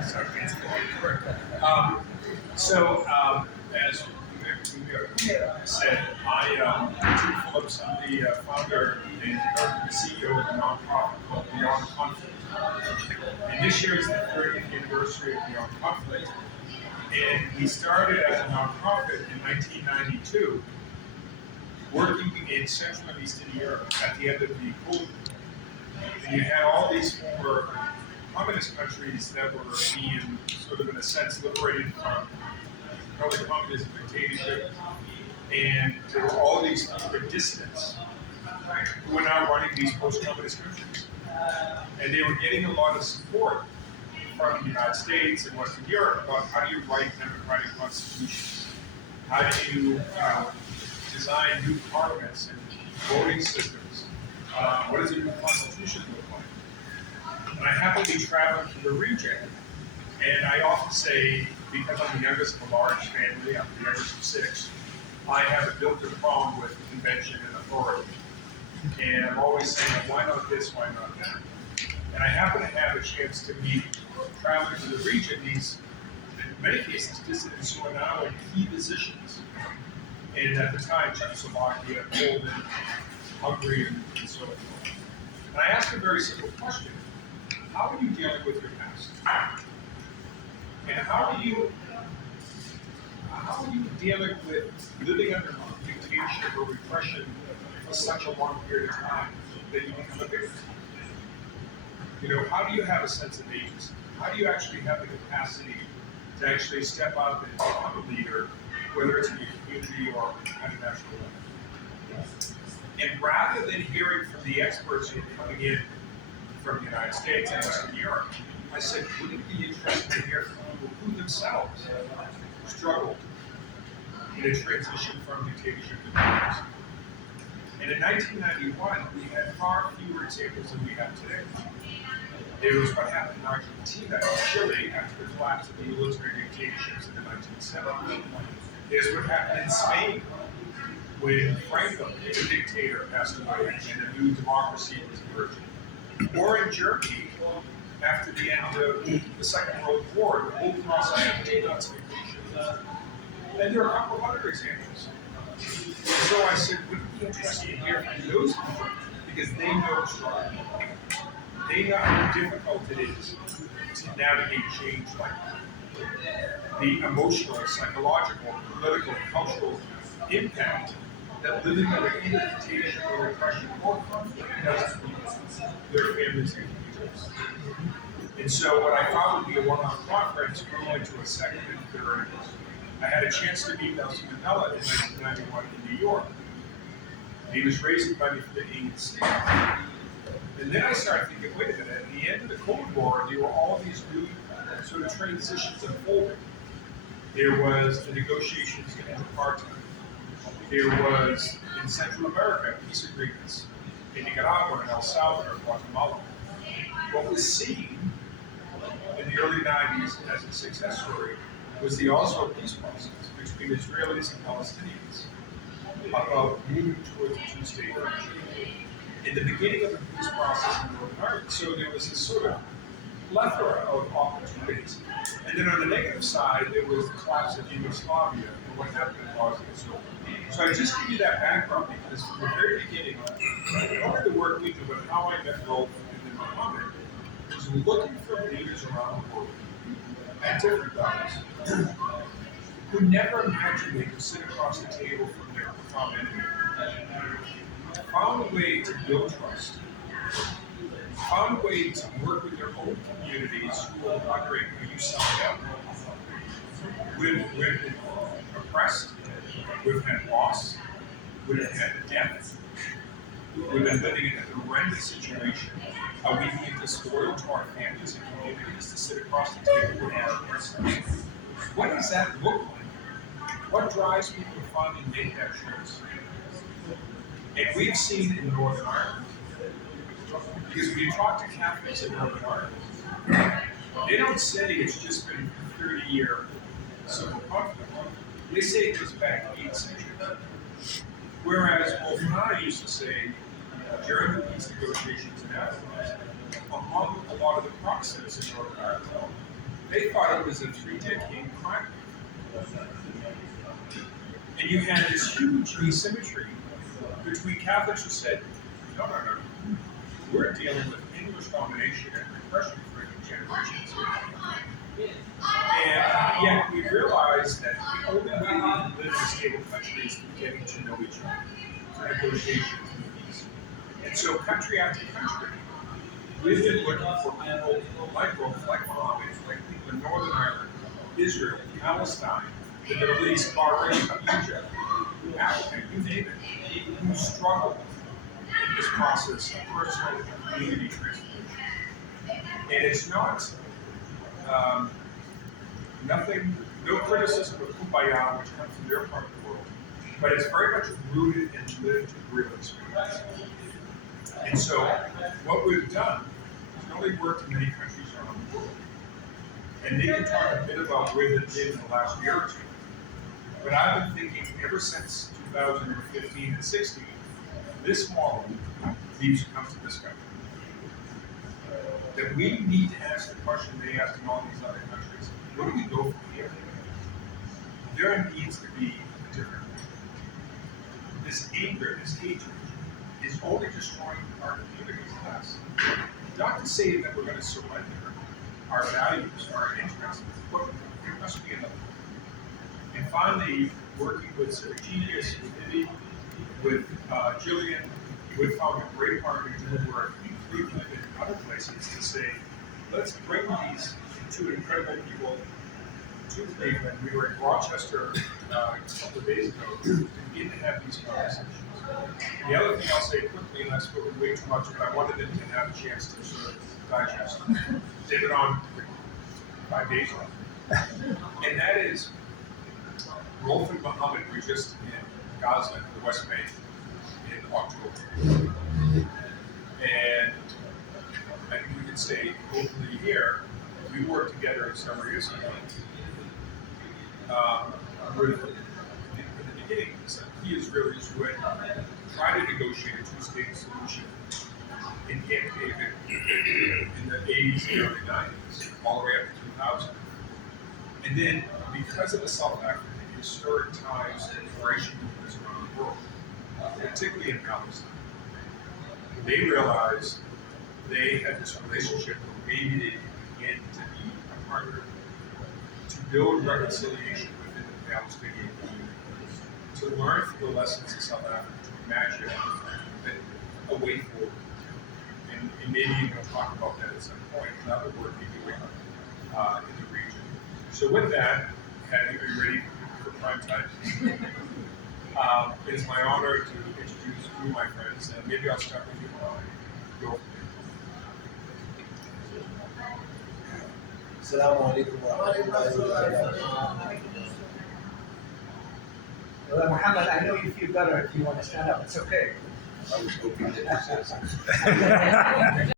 Sorry, it's correct. As we said, Tim Phillips, I'm the founder and the CEO of a nonprofit called Beyond Conflict. And this year is the 30th anniversary of Beyond Conflict. And we started as a nonprofit in 1992, working in Central and Eastern Europe at the end of the Cold War. And you had all these former communist countries that were being sort of, in a sense, liberated from early communism dictatorship, and there were all these dissidents who were now running these post-communist countries. And they were getting a lot of support from the United States and Western Europe about how do you write democratic constitutions, how do you design new parliaments and voting systems, what does a new constitution look like? And I happen to be traveling to the region, and I often say, because I'm the youngest of a large family, I'm the youngest of 6, I have a built-in problem with convention and authority. And I'm always saying, why not this, why not that? And I happen to have a chance to meet, traveling to the region, these, in many cases, dissidents who are now in key positions. And at the time, Czechoslovakia, Poland, Hungary, and so forth. And I asked a very simple question. How are you dealing with your past? And how are you dealing with living under dictatorship or repression for such a long period of time that you become a victim? How do you have a sense of agency? How do you actually have the capacity to actually step up and become a leader, whether it's in your community or at a national level? And rather than hearing from the experts who are coming in from the United States and Western Europe, I said, wouldn't it be interesting to hear from people who themselves struggled in a transition from dictatorship to democracy? And in 1991, we had far fewer examples than we have today. There was what happened in Argentina and Chile after the collapse of the military dictatorships in the 1970s. There's what happened in Spain when Franco, the dictator, passed away and a new democracy was emerging. Or in Germany, after the end of the Second World War, the whole process of denazification. And there are a couple of other examples. So I said, wouldn't it be interesting to hear from those people, because they know the struggle. They know how difficult it is to navigate change like that. The emotional, psychological, political, cultural impact that living under either dictatorship or repression or conflict does to their families and communities. And so what I thought would be a one-off conference grew into a second and third. I had a chance to meet Nelson Mandela in 1991 in New York. He was raised by me for the ANC. And then I started thinking, wait a minute, at the end of the Cold War, there were all these new sort of transitions unfolding. There was the negotiations to end apartheid. There was, in Central America, peace agreements in Nicaragua and El Salvador, Guatemala. What was seen in the early 90s as a success story was the Oslo peace process between Israelis and Palestinians about moving towards a two-state solution. In the beginning of the peace process in Northern Ireland, so there was this sort of plethora of opportunities. And then on the negative side, there was the collapse of Yugoslavia and what happened in Bosnia and so forth. So I just give you that background because from the very beginning, part of the work we do and how I met Rolf and then Mohammed was looking for leaders around the world at different levels who never imagined they could sit across the table from their profound enemy. Found a way to build trust, found a way to work with their own communities who are wondering, are you selling out? We've been oppressed, we've had loss, we've had death, we've been living in a horrendous situation. Are we being disloyal to our families and communities to sit across the table with our oppressors? What does that look like? What drives people to finally make that choice? And we've seen in Northern Ireland, because when you talk to Catholics in Northern Ireland, they don't say it's just been a 30-year civil conflict. They say it goes back 8 centuries. Whereas Wolf and I used to say, during the peace negotiations in Athens, among a lot of the process in Northern Ireland, They thought it was a 3-decade crime. And you had this huge asymmetry between Catholics who said, no, we're dealing with English domination and repression for generations. And yet we realized that the only way we can live in a stable country is through getting to know each other, through negotiations and peace. And so country after country, we've been looking for people like Muhammad, like people in Northern Ireland, Israel, Palestine, the Middle East, Bahrain, Egypt, Africa, you name it, who struggle in this process of personal and community transformation. And it's not nothing, no criticism of Kumbaya, which comes from their part of the world, but it's very much rooted in lived real experience. And so what we've done is not only worked in many countries around the world, and they can talk a bit about where they've been in the last year or two, but I've been thinking ever since 2015 and 16, this model needs to come to this country. That we need to ask the question they asked in all these other countries, where do we go from here? There needs to be a different way. This anger, this hatred, is only destroying our communities less. Not to say that we're going to surrender our values, our interests, but there must be another way. And finally, working with Civic Genius, with Ivy, with Jillian, we found a great partner to do work in Cleveland and other places to say, let's bring these two incredible people to Cleveland. We were in Rochester a couple of days ago to begin to have these conversations. The other thing I'll say quickly, and I've spoken way too much, but I wanted them to have a chance to sort of digest. They've been on 5 days now. And that is, Rolf and Muhammad were just in Gaza, the West Bank, in October. And I think we can say openly here, we worked together several years ago. In the beginning, he Israelis who had tried to negotiate a two-state solution in Camp David in the 80s and early 90s, all the way up to 2000. And then, because of the South African historic ties to immigration movements around the world, particularly in Palestine, they realized they had this relationship where maybe they could begin to be a partner to build reconciliation within the Palestinian community, to learn from the lessons of South Africa, to imagine a way forward. And maybe you can talk about that at some point, another work you're doing in the region. So with that, are you ready for prime time? It is my honor to introduce you, my friends, and maybe I'll start with you, Go. Assalamu alaikum wa rahmatullahi wa barakatuh. Well, Muhammad, I know you feel better if you want to stand up. It's okay. I was hoping that you said something.